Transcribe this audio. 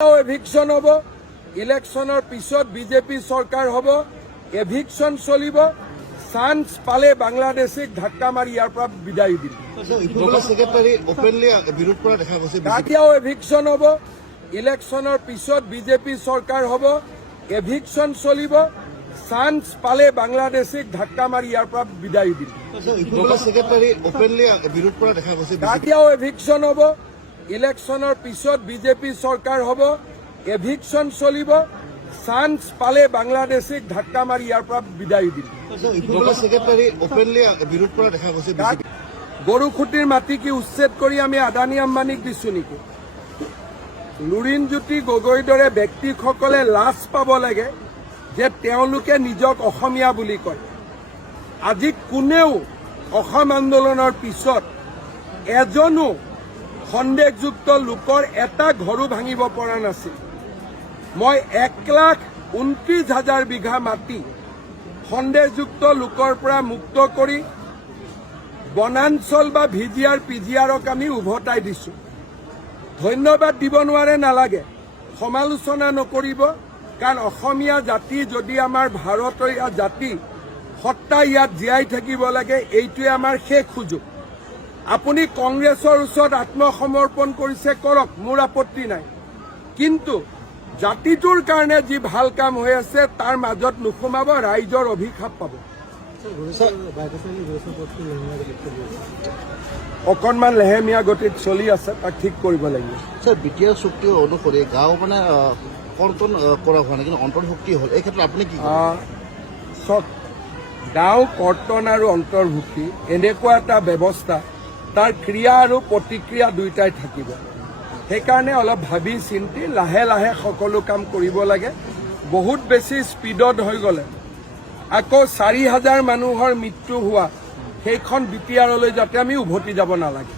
eviction হব ইলেকশনেৰ পিছত BJP সৰকাৰ হব এভিকশন চলিব চান্স পালে বাংলাদেশিক ধাক্কা মাৰি ইয়াৰ পৰা বিদায় দিল তাতিয়াও এভিকশন হব ইলেকশনেৰ পিছত বিজেপি সৰকাৰ হব এভিকশন চলিব চান্স পালে বাংলাদেশিক ধাক্কা মাৰি ইয়াৰ পৰা বিদায় দিল তাতিয়াও এভিকশন হব ইলেকশনেৰ পিছত বিজেপি সৰকাৰ হব এভিকশন চলিব চান্স পালে বাংলাদেশিক ধাক্কা মাৰি ইয়াৰ পৰা বিদায় দিল গৰুখুটিৰ মাটি কি উচ্ছেদ কৰি আমি আদানী আম্বানীক দিছো নেকি লুৰিণজ্যোতি গগৈৰ দৰে ব্যক্তিসকলে লাজ পাব লাগে যে তেওঁলোকে নিজক অসমীয়া বুলি কয় আজি কোনেও অসম আন্দোলনৰ পিছত এজনো সন্দেহযুক্ত লোকৰ এটা ঘৰো ভাঙিব পৰা নাছিল মই 1,29,000 বিঘা মাটি সন্দেহযুক্ত লোকৰ পৰা মুক্ত কৰি বনাঞ্চল বা ভিজিআৰ পিজিআৰক আমি উভতাই দিছো ধন্যবাদ দিব নোৱাৰে নালাগে সমালোচনা নকৰিব কাৰণ অসমীয়া জাতি যদি আমাৰ ভাৰতৰ জাতি সত্তা ইয়াত জীয়াই থাকিব লাগে এইটোৱে আমাৰ শেষ সুযোগ আপুনি কংগ্ৰেছৰ ওচৰত আত্মসমৰ্পণ কৰিছে কৰক মোৰ আপত্তি নাই কিন্তু জাতিটোৰ কাৰণে যি ভাল কাম হৈ আছে তাৰ মাজত নুসুমাব ৰাইজৰ অভিশাপ পাব অকণমান লেহেমীয়া গতিত চলি আছে তাক ঠিক কৰিব লাগিব স্যাৰ বিটিআৰ চুক্তি অনুসৰি গাঁও মানে কৰ্তন কৰা হোৱা নাই কিন্তু অন্তৰ্ভুক্তি হ'ল এই ক্ষেত্ৰত আপুনি কি চক গাঁও কৰ্তন আৰু অন্তৰ্ভুক্তি এনেকুৱা এটা ব্যৱস্থা তাৰ ক্ৰিয়া আৰু প্ৰতিক্ৰিয়া দুয়োটাই থাকিব সেইকাৰণে অলপ ভাবি চিন্তি লাহে লাহে সকলো কাম কৰিব লাগে বহুত বেছি স্পীডত হৈ গ'লে আকৌ 4,000 মানুহৰ মৃত্যু হোৱা সেইখন বিটিআৰলৈ যাতে আমি উভতি যাব নালাগে